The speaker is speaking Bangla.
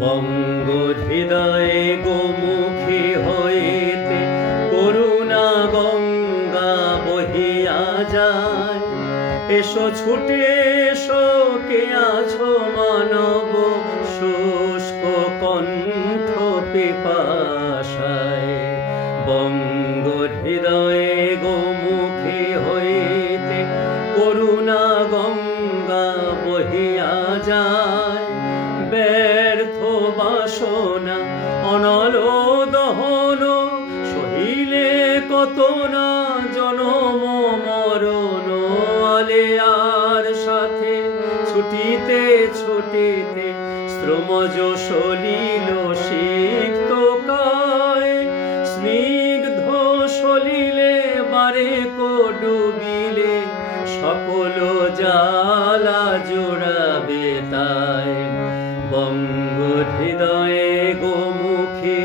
বঙ্গ হৃদয়ে গোমুখী হইতে করুণা গঙ্গা বহিয়া যায়। এসো ছুটে এসো, কে আছো মানব শুষ্ক কণ্ঠ পিপাসায়। বঙ্গ হৃদয়ে গোমুখী হইতে করুণা গঙ্গা বহিয়া যায়। ব্যর্থ বাসনা অনল দহন সহিলে কত না জনম মরণ। আলেয়ার সাথে ছুটিতে ছুটিতে শ্রমজ সলিল সিক্ত কায়। স্নিগ্ধ সলিলে বারে ডুবিলে সকল জ্বালা জোড়াবে তাই। বঙ্গ হৃদয়ে গোমুখী